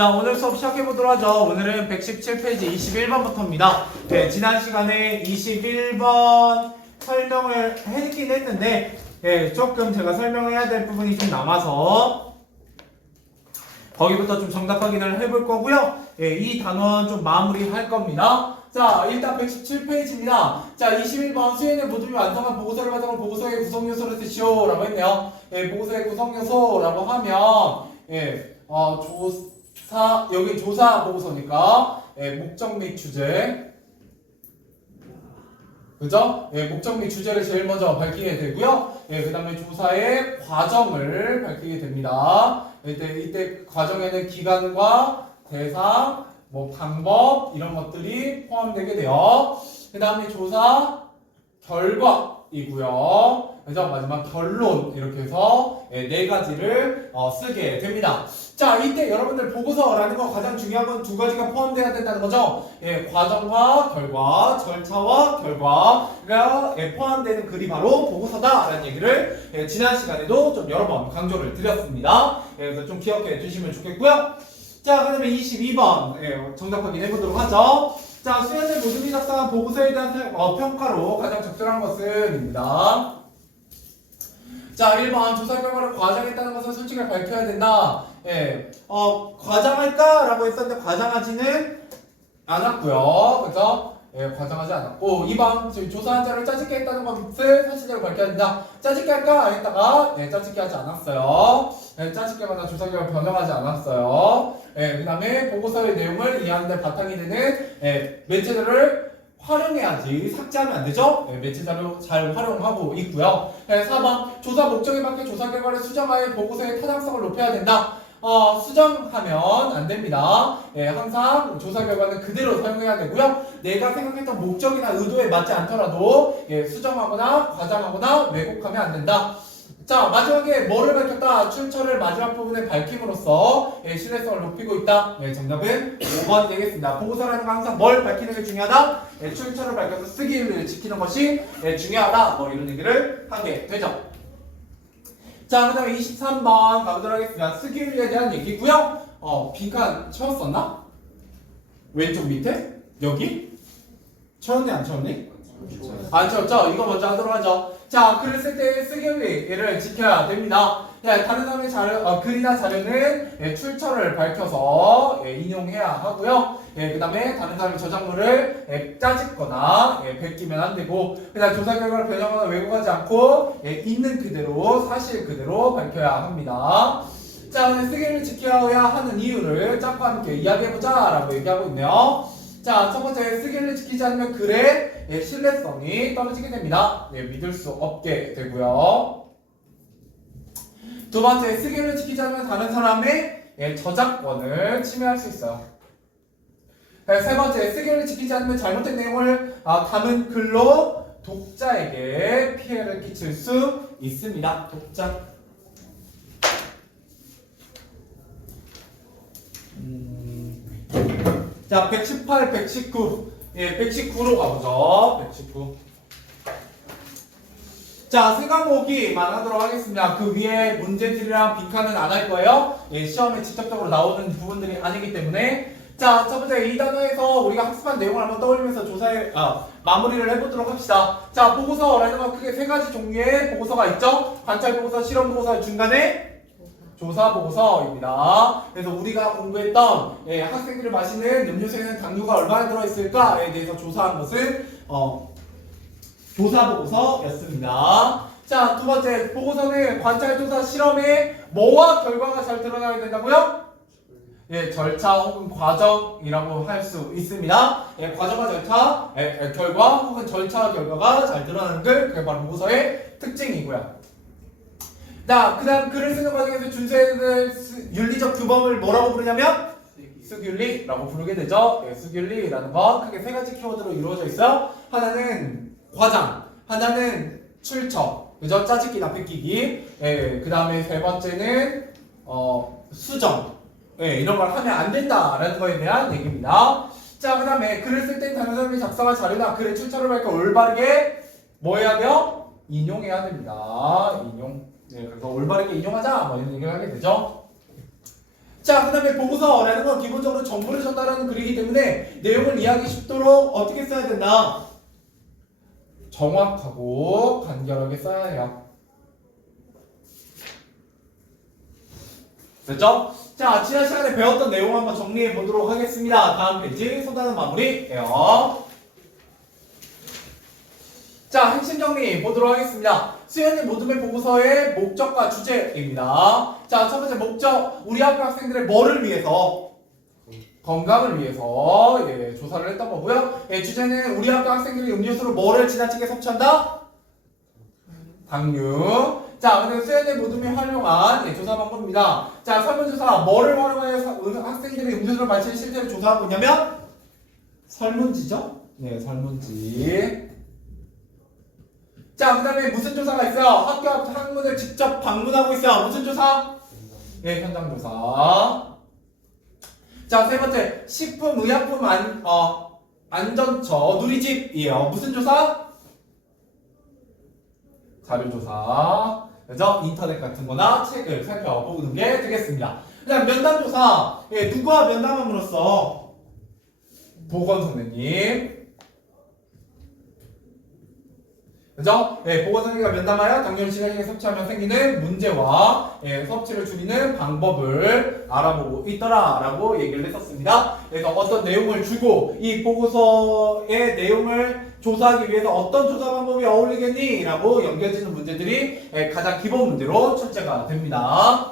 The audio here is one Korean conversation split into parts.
자, 오늘 수업 시작해보도록 하죠. 오늘은 117페이지 21번부터입니다. 네, 지난 시간에 21번 설명을 했긴 했는데, 조금 제가 설명해야 될 부분이 좀 남아서, 거기부터 좀 정답 확인을 해볼 거고요. 이 단원 좀 마무리 할 겁니다. 자, 일단 117페이지입니다. 자, 21번 수행의 모둠이 완성한 보고서를 바탕으로 보고서의 구성 요소를 쓰시오 라고 했네요. 보고서의 구성 요소라고 하면, 여기 조사 보고서니까, 목적 및 주제. 그죠? 목적 및 주제를 제일 먼저 밝히게 되고요. 그 다음에 조사의 과정을 밝히게 됩니다. 이때 과정에는 기간과 대상, 방법, 이런 것들이 포함되게 돼요. 그 다음에 조사 결과이고요. 그래서 마지막 결론, 이렇게 해서 네 가지를 쓰게 됩니다. 자, 이때 여러분들 보고서라는 거 가장 중요한 건 두 가지가 포함되어야 된다는 거죠. 과정과 결과, 절차와 결과가 포함되는 글이 바로 보고서다라는 얘기를 지난 시간에도 좀 여러 번 강조를 드렸습니다. 그래서 좀 기억해 주시면 좋겠고요. 자, 그 다음에 22번 정답 확인해 보도록 하죠. 자, 수연의 모둠이 작성한 보고서에 대한 평가로 가장 적절한 것은입니다. 자, 1번 조사 결과를 과장했다는 것은 솔직히 밝혀야 된다. 과장할까? 라고 했었는데 과장하지는 않았고요. 그래서 과장하지 않았고, 2번 지금 조사한 자를 짜집게 했다는 것을 사실대로 밝혀야 된다. 짜집게 할까? 안 했다가 짜집게 하지 않았어요. 짜집게마다 조사 결과 변형하지 않았어요. 그 다음에 보고서의 내용을 이해하는 데 바탕이 되는 매체들을 활용해야지 삭제하면 안 되죠? 매체 자료 잘 활용하고 있고요. 4번 조사 목적에 맞게 조사 결과를 수정하여 보고서의 타당성을 높여야 된다. 수정하면 안 됩니다. 항상 조사 결과는 그대로 사용해야 되고요. 내가 생각했던 목적이나 의도에 맞지 않더라도 수정하거나 과장하거나 왜곡하면 안 된다. 자, 마지막에 뭐를 밝혔다? 출처를 마지막 부분에 밝힘으로써 신뢰성을 높이고 있다. 정답은 5번 되겠습니다. 보고서라는 건 항상 뭘 밝히는 게 중요하다? 출처를 밝혀서 쓰기를 지키는 것이 중요하다. 이런 얘기를 하게 되죠. 자, 그 다음에 23번 가보도록 하겠습니다. 쓰기율에 대한 얘기고요. 빈칸 채웠었나? 왼쪽 밑에? 여기? 채웠니 안 채웠니? 안 채웠죠? 이거 먼저 하도록 하죠. 자, 글을 쓸 때 쓰기율을 지켜야 됩니다. 다른 사람의 자료, 글이나 자료는 출처를 밝혀서 인용해야 하고요. 그 다음에 다른 사람의 저작물을 짜집거나 베끼면 안 되고, 그 다음 조사 결과를 변형하거나 왜곡하지 않고 있는 그대로, 사실 그대로 밝혀야 합니다. 자, 쓰기를 지켜야 하는 이유를 짝과 함께 이야기해보자 라고 얘기하고 있네요. 자, 첫 번째, 쓰기를 지키지 않으면 글의 신뢰성이 떨어지게 됩니다. 믿을 수 없게 되고요. 두 번째, 쓰기를 지키지 않으면 다른 사람의 저작권을 침해할 수 있어요. 세 번째, 쓰기를 지키지 않으면 잘못된 내용을 담은 글로 독자에게 피해를 끼칠 수 있습니다. 독자. 자, 118, 119. 119로 가보죠. 119. 자, 세 과목이만 하도록 하겠습니다. 그 위에 문제들이랑 빈칸은 안 할 거예요. 시험에 직접적으로 나오는 부분들이 아니기 때문에. 자, 첫 번째 이 단어에서 우리가 학습한 내용을 한번 떠올리면서 마무리를 해보도록 합시다. 자, 보고서라는 건 크게 세 가지 종류의 보고서가 있죠. 관찰 보고서, 실험 보고서, 중간에 조사 보고서입니다. 그래서 우리가 공부했던 학생들이 마시는 음료수에는 당류가 얼마나 들어있을까에 대해서 조사한 것은 조사 보고서였습니다. 자, 두 번째 보고서는 관찰, 조사, 실험에 뭐와 결과가 잘 드러나야 된다고요? 절차 혹은 과정이라고 할 수 있습니다. 과정과 절차, 결과 혹은 절차와 결과가 잘 드러나는 그게 바로 보고서의 특징이고요. 자, 그 다음 글을 쓰는 과정에서 준수해야 될 윤리적 규범을 뭐라고 부르냐면 수균리라고 부르게 되죠. 수균리라는 건 크게 세 가지 키워드로 이루어져 있어요. 하나는 과장, 하나는 출처, 그죠? 짜집기나 베끼기. 그 다음에 세 번째는 수정. 이런 걸 하면 안 된다라는 거에 대한 얘기입니다. 자, 그 다음에 글을 쓸 땐 다른 사람이 작성한 자료나 글의 출처를 밝혀 올바르게 뭐 해야 돼요? 인용해야 됩니다. 인용. 그래서 올바르게 인용하자 이런 얘기를 하게 되죠. 자, 그 다음에 보고서라는 건 기본적으로 정보를 전달하는 글이기 때문에 내용을 이해하기 쉽도록 어떻게 써야 된다? 정확하고 간결하게 써야 해요. 됐죠? 자, 지난 시간에 배웠던 내용 한번 정리해 보도록 하겠습니다. 다음 페이지 손단은 마무리해요. 자, 핵심 정리 보도록 하겠습니다. 수연이 모둠의 보고서의 목적과 주제입니다. 자, 첫 번째 목적, 우리 학교 학생들의 뭐를 위해서? 건강을 위해서 조사를 했던 거고요. 주제는 우리 학교 학생들이 음료수로 뭐를 지나치게 섭취한다? 당류. 자, 근데 수연의 모둠이 활용한 조사 방법입니다. 자, 설문조사 뭐를 활용하여 학생들이 음료수를 마시는 실태를 조사하고 있냐면 설문지죠? 네, 설문지. 자, 그 다음에 무슨 조사가 있어요? 학교 앞 학문을 직접 방문하고 있어요. 무슨 조사? 네, 현장 조사. 자, 세 번째, 식품의약품 안전처 누리집이에요. 무슨 조사? 자료조사. 그래서 인터넷 같은 거나 책을 살펴보는 게 되겠습니다. 그 다음 면담조사. 누구와 면담함으로써? 보건 선생님. 그죠? 보건 선생님과 면담하여 당뇨를 시간에 섭취하면 생기는 문제와 섭취를 줄이는 방법을 알아보고 있더라라고 얘기를 했었습니다. 그래서 어떤 내용을 주고 이 보고서의 내용을 조사하기 위해서 어떤 조사 방법이 어울리겠니? 라고 연결되는 문제들이 가장 기본 문제로 출제가 됩니다.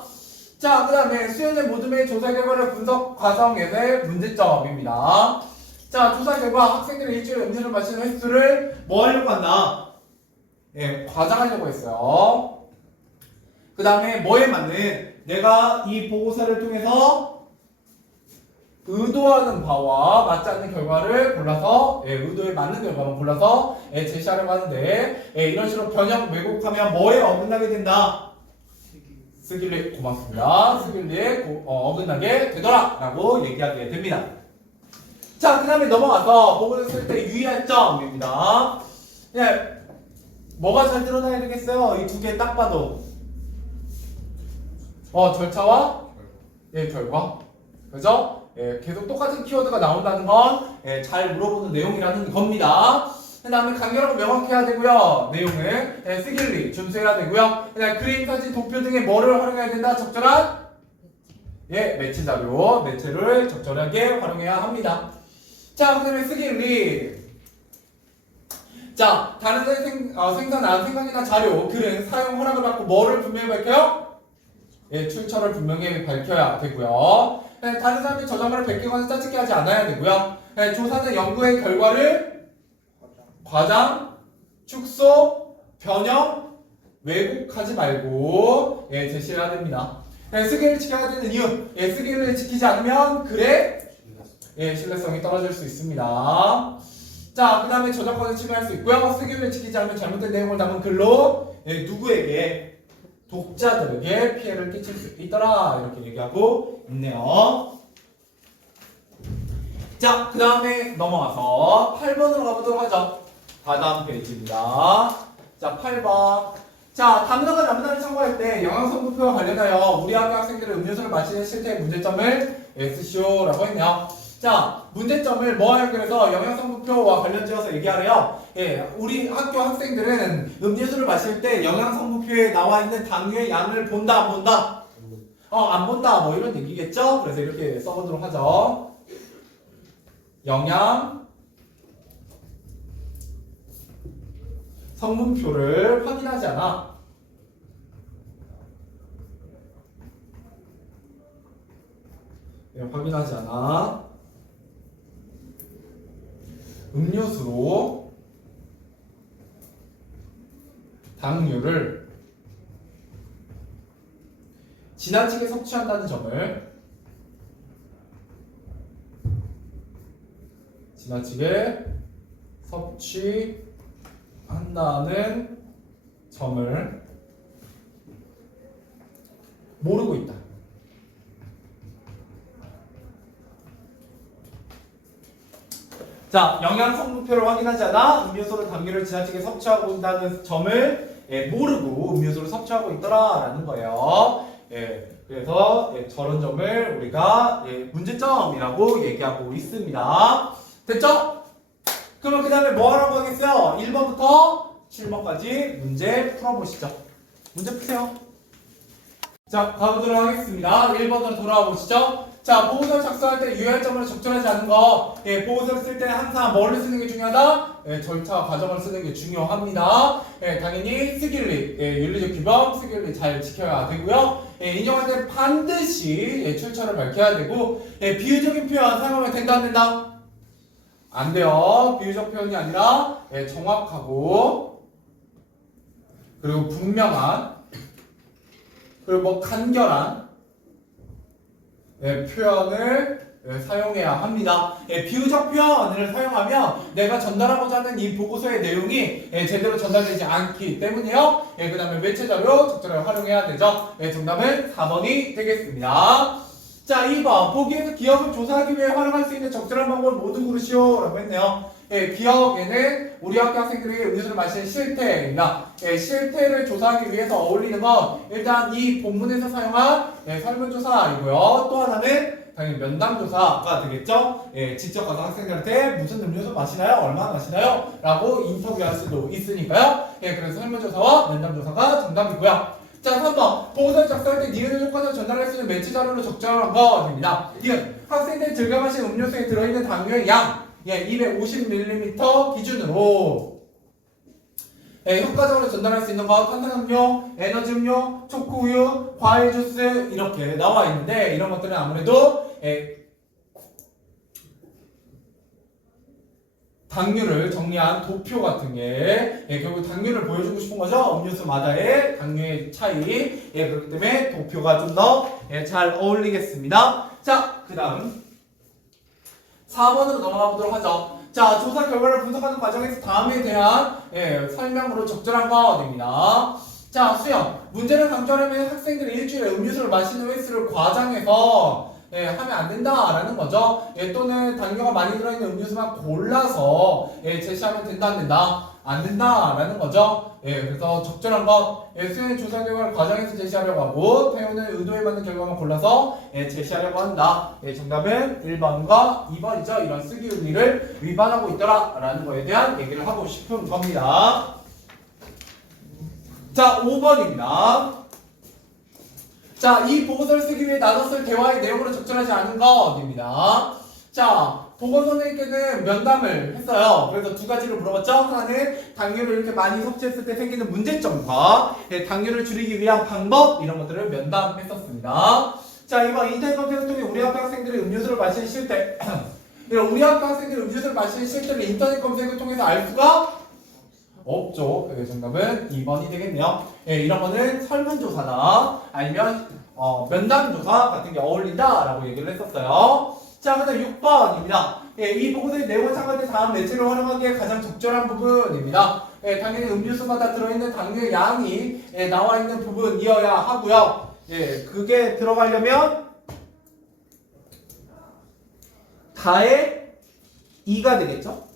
자, 그 다음에 수연의 모둠의 조사 결과를 분석 과정에서의 문제점입니다. 자, 조사 결과 학생들이 일주일에 음료를 마시는 횟수를 뭐 하려고 한다? 과장하려고 했어요. 그 다음에 뭐에 맞는 내가 이 보고서를 통해서 의도하는 바와 맞지 않는 결과를 골라서 의도에 맞는 결과만 골라서 제시하려고 하는데 이런 식으로 변형 왜곡하면 뭐에 어긋나게 된다? 쓰길래 고맙습니다. 쓰길래 어긋나게 되더라 라고 얘기하게 됩니다. 자, 그 다음에 넘어가서 보고를 쓸 때 유의할 점입니다. 뭐가 잘 드러나야 되겠어요? 이 두 개 딱 봐도 절차와 결과. 그죠? 계속 똑같은 키워드가 나온다는 건 잘 물어보는 내용이라는 겁니다. 그 다음에 간결하고 명확해야 되고요. 내용을 쓰길리 준수해야 되고요. 그 다음에 그림, 사진, 도표 등의 뭐를 활용해야 된다? 적절한 매체 자료, 매체를 적절하게 활용해야 합니다. 자, 그 다음에 쓰길리. 자, 다른 데 생산한 생각이나 자료, 글은 사용 허락을 받고 뭐를 분명히 밝혀요? 출처를 분명히 밝혀야 되고요. 다른 사람이 저작물을 베끼거나 짜증게 하지 않아야 되고요. 조사는 연구의 결과를 과장, 축소, 변형, 왜곡하지 말고 제시해야 됩니다. 쓰기를 지켜야 되는 이유, 쓰기를 지키지 않으면 글의 신뢰성이 떨어질 수 있습니다. 자, 그 다음에 저작권을 침해할 수 있고요. 쓰기를 지키지 않으면 잘못된 내용을 담은 글로 누구에게? 독자들에게 피해를 끼칠 수 있더라 이렇게 얘기하고 있네요. 자, 그 다음에 넘어가서 8번으로 가보도록 하죠. 다음 페이지입니다. 자, 8번. 자, 다문화가 남문화를 참고할 때 영양성분표와 관련하여 우리 학교 학생들의 음료수를 마시는 실태의 문제점을 SCO라고 했네요. 자, 문제점을 뭐와 연결해서 영양성분표와 관련지어서 얘기하래요. 우리 학교 학생들은 음료수를 마실 때 영양성분표에 나와 있는 당류의 양을 본다, 안 본다? 안 본다, 뭐 이런 얘기겠죠? 그래서 이렇게 써보도록 하죠. 영양 성분표를 확인하지 않아. 확인하지 않아. 음료수로 당류를 지나치게 섭취한다는 점을 지나치게 섭취한다는 점을 모르고 있다. 자, 영양 성분표를 확인하지 않아 음료수로 당류를 지나치게 섭취하고 있다는 점을 모르고 음료수를 섭취하고 있더라라는 거예요. 그래서 저런 점을 우리가 문제점이라고 얘기하고 있습니다. 됐죠? 그러면 그 다음에 뭐 하라고 하겠어요? 1번부터 7번까지 문제 풀어보시죠. 문제 푸세요. 자, 가보도록 하겠습니다. 1번으로 돌아와 보시죠. 자, 보고서를 작성할 때 유의할 점으로 적절하지 않은 거. 보고서를 쓸 때는 항상 뭐를 쓰는 게 중요하다? 절차, 과정을 쓰는 게 중요합니다. 당연히 쓰길리, 윤리적 규범, 쓰길리 잘 지켜야 되고요. 인용할 때 반드시 출처를 밝혀야 되고, 비유적인 표현 사용하면 된다, 안 된다? 안 돼요. 비유적 표현이 아니라 정확하고, 그리고 분명한, 그리고 뭐 간결한 표현을 사용해야 합니다. 비유적 표현을 사용하면 내가 전달하고자 하는 이 보고서의 내용이 제대로 전달되지 않기 때문에요. 그 다음에 매체자료 적절하게 활용해야 되죠. 정답은 4번이 되겠습니다. 자, 2번. 보기에서 기억을 조사하기 위해 활용할 수 있는 적절한 방법을 모두 고르시오 라고 했네요. 기억에는 우리 학교 학생들이 음료수를 마시는 실태입니다. 실태를 조사하기 위해서 어울리는 건 일단 이 본문에서 사용한 설문조사이고요. 또 하나는 당연히 면담조사가 되겠죠. 직접 가서 학생들한테 무슨 음료수 마시나요? 얼마나 마시나요? 라고 인터뷰할 수도 있으니까요. 그래서 설문조사와 면담조사가 정답이고요. 자, 3번. 보고서를 작성할 때 니은을 효과적으로 전달할 수 있는 매체 자료로 적절한 것입니다. 니은. 학생들이 즐겨 마신 음료수에 들어있는 당류의 양. 250ml 기준으로 효과적으로 전달할 수 있는 것, 탄산음료, 에너지음료, 초코우유, 과일 주스 이렇게 나와 있는데 이런 것들은 아무래도 당류를 정리한 도표 같은 게 결국 당류를 보여주고 싶은 거죠. 음료수마다의 당류의 차이. 그렇기 때문에 도표가 좀 더 잘 어울리겠습니다. 자, 그 다음 4번으로 넘어가 보도록 하죠. 자, 조사 결과를 분석하는 과정에서 다음에 대한 설명으로 적절한 것입니다. 자, 수영. 문제를 강조하려면 학생들이 일주일에 음료수를 마시는 횟수를 과장해서 하면 안 된다라는 거죠. 또는 당류가 많이 들어있는 음료수만 골라서 제시하면 된다, 안 된다? 안 된다라는 거죠. 그래서 적절한 것, 수행 조사 결과를 과정에서 제시하려고 하고 태우는 의도에 맞는 결과만 골라서 제시하려고 한다. 정답은 1번과 2번이죠. 이런 쓰기 의리를 위반하고 있더라라는 거에 대한 얘기를 하고 싶은 겁니다. 자, 5번입니다. 자, 이 보고서를 쓰기 위해 나눴을 대화의 내용으로 적절하지 않은 것입니다. 자, 보건선생님께는 면담을 했어요. 그래서 두 가지를 물어봤죠. 하나는 당류를 이렇게 많이 섭취했을 때 생기는 문제점과 당류를 줄이기 위한 방법 이런 것들을 면담했었습니다. 자, 이번 인터넷 검색을 통해 우리 학교 학생들이 음료수를 마시는 실태 우리 학교 학생들이 음료수를 마시는 실태를 인터넷 검색을 통해서 알 수가 없죠. 정답은 2번이 되겠네요. 이런 거는 설문조사나 아니면 면담조사 같은 게 어울린다라고 얘기를 했었어요. 자, 그 다음 6번입니다. 이 보고서의 내용을 참고할 때 다음 매체를 활용하기에 가장 적절한 부분입니다. 당연히 음료수마다 들어있는 당류의 양이 나와 있는 부분이어야 하고요. 그게 들어가려면 다의 2가 되겠죠?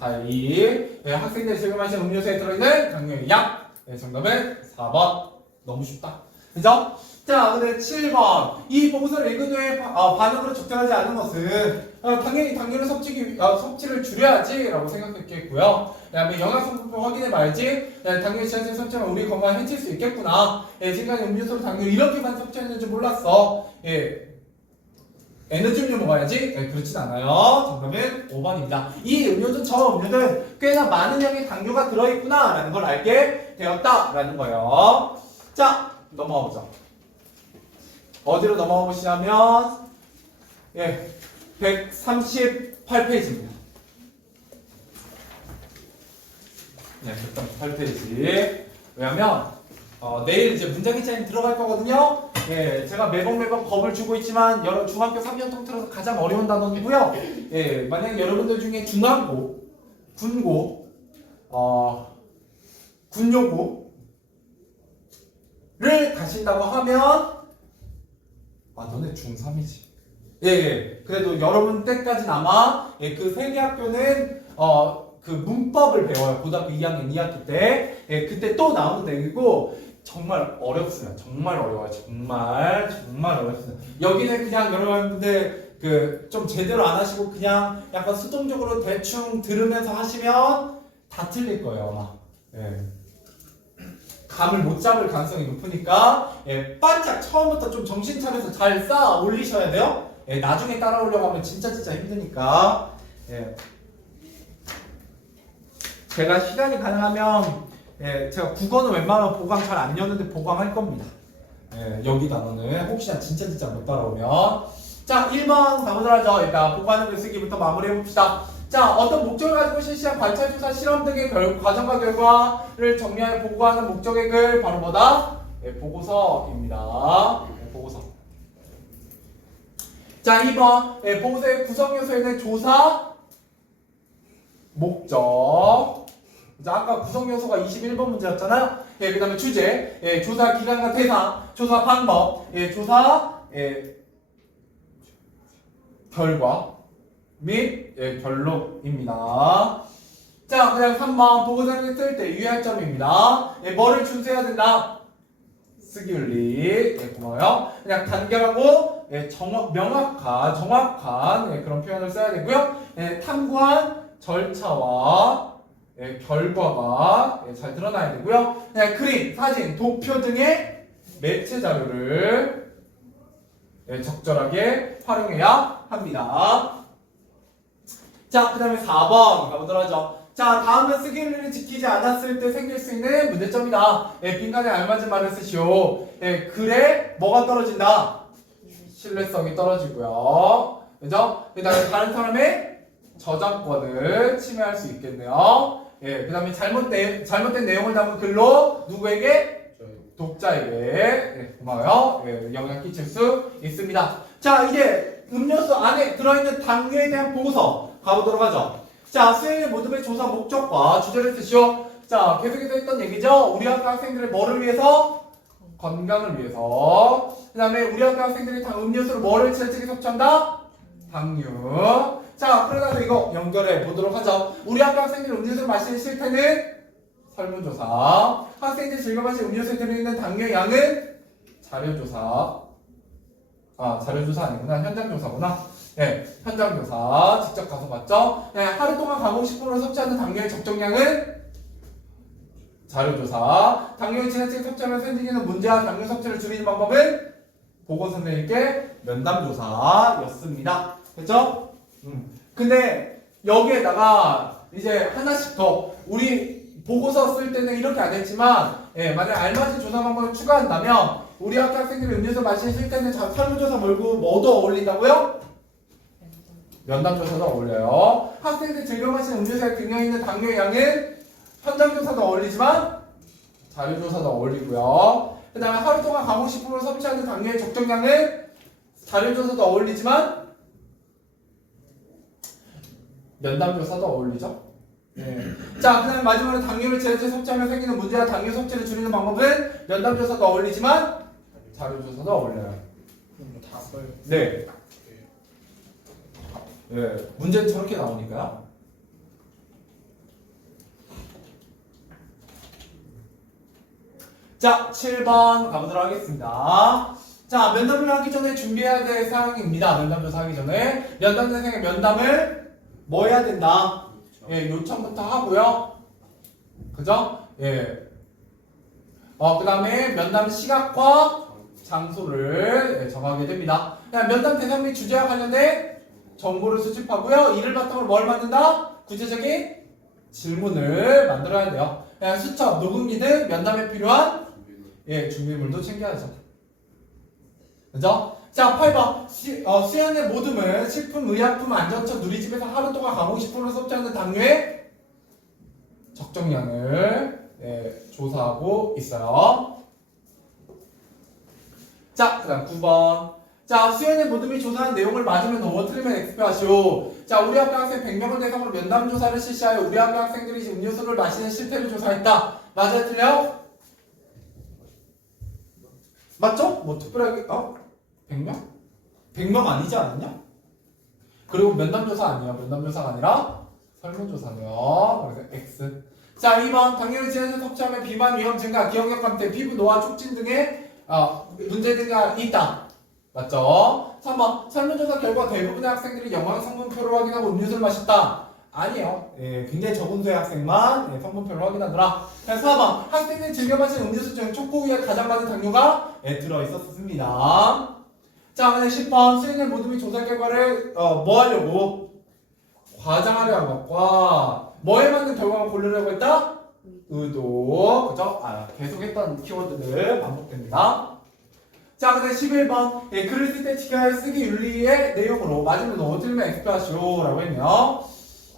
다의 2. 학생들이 즐겨 마시는 음료수에 들어있는 당류의 양. 정답은 4번. 너무 쉽다. 그죠? 자, 근데 7번. 이 보고서를 읽은 후에 반응으로 적절하지 않은 것은 당연히 당류를 섭취를 줄여야지 라고 생각했겠고요. 그 다음에 영양성분표 확인해봐야지. 당연히 지하철 섭취하면 우리 건강을 해칠 수 있겠구나. 지금까지 음료수로 당류 이렇게만 섭취했는지 몰랐어. 에너지 음료 먹어야지? 그렇진 않아요. 정답은 5번입니다. 이 음료든 저 음료든 꽤나 많은 양의 당류가 들어있구나 라는 걸 알게 되었다라는 거예요. 자, 넘어가 보자. 어디로 넘어가 보시냐면 138페이지입니다. 138페이지. 왜냐면 내일 이제 문장의 차이는 들어갈 거거든요. 제가 매번 겁을 주고 있지만 중학교 3년 통틀어서 가장 어려운 단원이고요. 만약에 여러분들 중에 중앙고, 군고, 군요고를 가신다고 하면 너네 중3이지. 그래도 여러분 때까지는 아마 그 세 개 학교는 그 문법을 배워요. 고등학교 2학년 2학기 때. 그때 또 나오는 내용이고 정말 어렵어요. 정말 어려워요. 정말 어렵어요. 여기는 그냥 여러분들 그 좀 제대로 안 하시고 그냥 약간 수동적으로 대충 들으면서 하시면 다 틀릴 거예요, 아마. 예. 감을 못 잡을 가능성이 높으니까 예, 바짝 처음부터 좀 정신 차려서 잘 쌓아 올리셔야 돼요. 예, 나중에 따라오려고 하면 진짜 힘드니까. 예. 제가 시간이 가능하면 예, 제가 국어는 웬만하면 보강 잘 안 였는데 보강할 겁니다. 예, 여기 단어는 혹시나 진짜 못 따라오면. 자, 1번 가보도록 하죠. 일단 보고하는 글쓰기부터 마무리해 봅시다. 자, 어떤 목적을 가지고 실시한 관찰조사 실험 등의 과정과 결과를 정리하여 보고하는 목적의 글 바로 뭐다? 예, 보고서입니다. 예, 보고서. 자, 2번 예, 보고서의 구성 요소에는 조사, 목적. 자, 아까 구성 요소가 21번 문제였잖아요. 예, 그 다음에 주제, 예, 조사 기간과 대상, 조사 방법, 예, 조사, 예, 결과 및 예, 결론입니다. 자, 그다음 3번 보고서를 쓸 때 유의할 점입니다. 예, 뭐를 준수해야 된다? 쓰기 윤리. 예, 고마워요. 그냥 간결하고 예, 정확한 예, 그런 표현을 써야 되고요. 예, 탐구한 절차와 예, 결과가 예, 잘 드러나야 되고요. 그냥 그림, 사진, 도표 등의 매체 자료를 예, 적절하게 활용해야 합니다. 자, 그 다음에 4번 가보도록 하죠. 자, 다음은 쓰기 윤리를 지키지 않았을 때 생길 수 있는 문제점이다. 예, 빈칸에 알맞은 말을 쓰시오. 예, 글에 뭐가 떨어진다? 신뢰성이 떨어지고요. 그죠? 그 다음에 다른 사람의 저작권을 침해할 수 있겠네요. 예, 그 다음에 잘못된 내용을 담은 글로 누구에게? 독자에게 예, 고마워요. 예, 영향 끼칠 수 있습니다. 자, 이제 음료수 안에 들어있는 당류에 대한 보고서 가보도록 하죠. 자, 수행의 모둠의 조사 목적과 주제를 쓰시오. 자, 계속해서 했던 얘기죠. 우리 학교 학생들의 뭐를 위해서? 건강을 위해서. 그 다음에 우리 학교 학생들이 음료수를 뭐를 지나치게 섭취한다? 당류. 자, 그러다가 이거 연결해 보도록 하죠. 우리 학교 학생들이 음료수를 마시는 실태는 설문조사. 학생들이 즐겨 마신 음료수에 들어있는 당류의 양은 자료조사. 아, 자료조사 아니구나. 현장조사구나. 예, 현장조사. 직접 가서 봤죠? 예, 하루 동안 가공식품으로 섭취하는 당류의 적정량은 자료조사. 당류를 지나치게 섭취하면서 생기는 문제와 당류 섭취를 줄이는 방법은 보건 선생님께 면담조사였습니다. 됐죠? 근데 여기에다가 이제 하나씩 더 우리 보고서 쓸 때는 이렇게 안 했지만 예, 만약 알맞은 조사 방법을 추가한다면 우리 학교 학생들이 음료수 마시는 실태는 설문조사 말고 뭐도 어울린다고요? 면담조사도 어울려요. 학생들이 즐겨 마시는 음료수에 들려있는 당류의 양은 현장조사도 어울리지만 자료조사도 어울리고요. 그 다음에 하루 동안 가공식품으로 섭취하는 당류의 적정량은 자료조사도 어울리지만 면담조사도 어울리죠. 네. 자, 그 다음에 마지막으로 당류를 지나치게 섭취하면 생기는 문제와 당류 섭취를 줄이는 방법은 면담조사도 어울리지만 자료조사도 어울려요. 다 써요. 네. 네. 문제는 저렇게 나오니까요. 자, 7번 가보도록 하겠습니다. 자, 면담을 하기 전에 준비해야 될 사항입니다. 면담조사 하기 전에 면담생의 면담을 뭐 해야 된다? 예, 요청부터 하고요. 그죠? 예. 그 다음에 면담 시각과 장소를 예, 정하게 됩니다. 면담 대상 및 주제와 관련된 정보를 수집하고요. 이를 바탕으로 뭘 만든다? 구체적인 질문을 만들어야 돼요. 수첩, 녹음기 등 면담에 필요한 예, 준비물도 챙겨야죠. 그죠? 자, 8번. 수연의 모둠은 식품, 의약품, 안전처, 누리집에서 하루 동안 가공식품으로 섭취하는 당류의 적정량을 예, 조사하고 있어요. 자, 그 다음 9번. 자, 수연의 모둠이 조사한 내용을 맞으면 오버 틀리면 X표 하시오. 자, 우리 학교 학생 100명을 대상으로 면담 조사를 실시하여 우리 학교 학생들이 음료수를 마시는 실태를 조사했다. 맞아요? 틀려요? 맞죠? 뭐 특별하게 100명? 100명 아니지 않았냐? 그리고 면담조사 아니에요. 면담조사가 아니라 설문조사고요. 그래서 X. 자, 2번 당뇨를 지나쳐 섭취하면 비만 위험 증가, 기억력 감퇴, 피부 노화 촉진 등의 문제가 있다. 맞죠? 3번 설문조사 결과 대부분의 학생들이 영양 성분표를 확인하고 음료수를 마셨다. 아니에요. 예, 굉장히 적은 수의 학생만 성분표를 확인하더라. 4번 학생들이 즐겨 마시는 음료수 중 초코우유에 가장 많은 당류가 들어있었습니다. 자, 근데 10번 수행된 모든 및 조사 결과를 뭐 하려고? 과장하려 한 것과 뭐에 맞는 결과만 고르려고 했다? 의도. 그죠? 계속 했던 키워드들 반복됩니다. 자, 근데 11번 글을 쓸 때 지켜야 할 쓰기 윤리의 내용으로 맞으면 너무 틀리면 엑스플하시오 라고 했네요.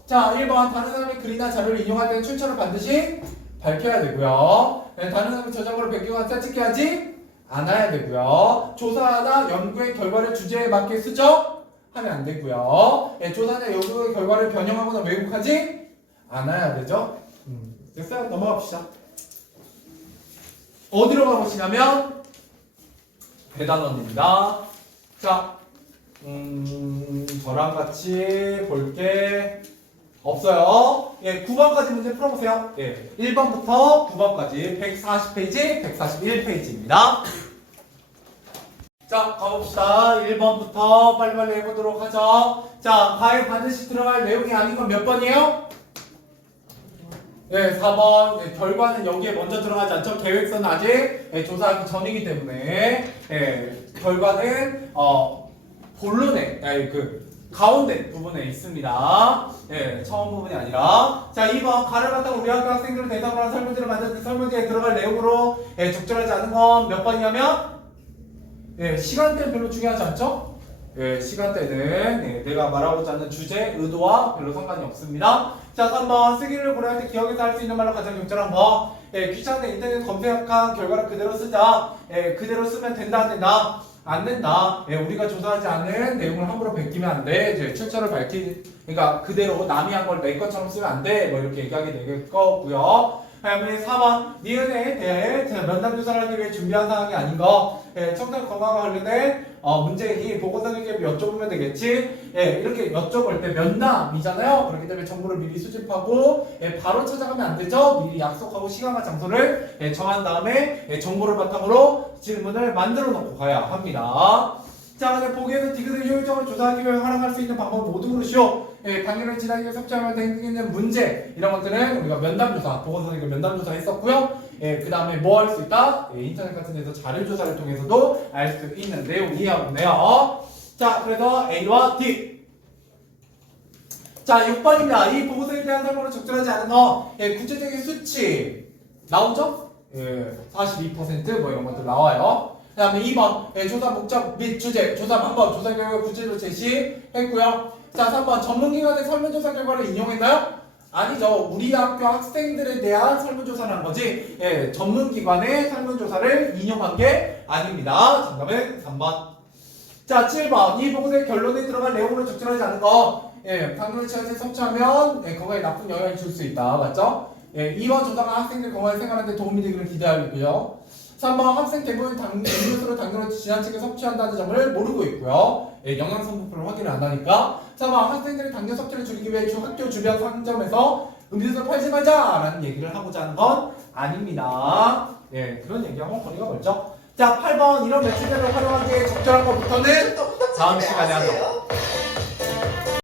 자, 1번 다른 사람의 글이나 자료를 인용할 때는 출처를 반드시 밝혀야 되고요. 다른 사람의 저작물을 베끼거나 짜증하지 않아야 되고요. 조사나 연구의 결과를 주제에 맞게 수정하면 안 되고요. 조사나 연구의 결과를 변형하거나 왜곡하지 않아야 되죠. 됐어요? 넘어갑시다. 어디로 가보시냐면 대단원입니다. 자, 저랑 같이 볼게 없어요. 9번까지 문제 풀어보세요. 1번부터 9번까지 140페이지, 141페이지입니다. 자, 가봅시다. 1번부터 빨리빨리 해보도록 하죠. 자, 과외 반드시 들어갈 내용이 아닌 건 몇 번이에요? 4번. 결과는 여기에 먼저 들어가지 않죠. 계획서는 아직 조사하기 전이기 때문에 결과는 본론에 가운데 부분에 있습니다. 처음 부분이 아니라. 자, 2번 가를 바탕 우리 학교 학생들을 대상으로 한 설문지를 만들 때 설문지에 들어갈 내용으로 적절하지 않은 건 몇 번이냐면 시간대는 별로 중요하지 않죠? 시간대는 내가 말하고자 하는 주제, 의도와 별로 상관이 없습니다. 자, 3번 쓰기를 고려할 때 기억에서 할 수 있는 말로 가장 적절한 거. 귀찮은데 인터넷 검색한 결과를 그대로 쓰자. 그대로 쓰면 된다, 안 된다? 안 된다. 우리가 조사하지 않은 내용을 함부로 베끼면 안 돼. 이제 출처를 그러니까 그대로 남이 한 걸 내 것처럼 쓰면 안 돼. 뭐 이렇게 얘기하게 될 거고요. 다음에 4번 니은에 대해 면담 조사를 하기 위해 준비한 사항이 아닌 거. 청소년 건강과 관련된 문제니 보건사님께 여쭤보면 되겠지. 이렇게 여쭤볼 때 면담이잖아요. 그렇기 때문에 정보를 미리 수집하고 바로 찾아가면 안 되죠. 미리 약속하고 시간과 장소를 정한 다음에 정보를 바탕으로 질문을 만들어 놓고 가야 합니다. 자, 근데 보기에서 디귿의 효율적으로 조사하기 위해 활용할 수 있는 방법을 모두 고르시오. 당연히 지나기 위해 섭취하면 되는 문제 이런 것들은 우리가 면담조사, 보건선생님 면담조사 했었고요. 그 다음에 뭐 할 수 있다? 인터넷 같은 데서 자료조사를 통해서도 알 수 있는 내용이야 보네요. 자, 그래서 A와 D. 자, 6번입니다. 이 보고서에 대한 설명으로 적절하지 않은 거. 구체적인 수치 나오죠? 42% 뭐 이런 것들 나와요. 그 다음에 2번 조사 목적 및 주제, 조사 방법, 조사 결과 구체로 제시했고요. 자, 3번 전문기관의 설문조사 결과를 인용했나요? 아니죠. 우리 학교 학생들에 대한 설문조사를 한 거지 전문기관의 설문조사를 인용한 게 아닙니다. 정답은 3번. 자, 7번 이 보고서의 결론에 들어갈 내용으로 적절하지 않은 거. 당뇨를 취해서 섭취하면 건강에 나쁜 영향을 줄 수 있다. 맞죠? 2번 조사가 학생들 건강에 생활하는 데 도움이 되기를 기대하고요. 3번 학생 대부분 음료수로 당뇨를 지나치게 섭취한다는 점을 모르고 있고요. 영양성분표를 확인을 안 하니까. 4번 학생들이 당뇨 섭취를 줄이기 위해 학교 주변 상점에서 음료수를 팔지 말자라는 얘기를 하고자 하는 건 아닙니다. 그런 얘기하고 거리가 멀죠. 자, 8번 이런 매체들을 활용하기에 적절한 것부터는 다음 시간에 하죠.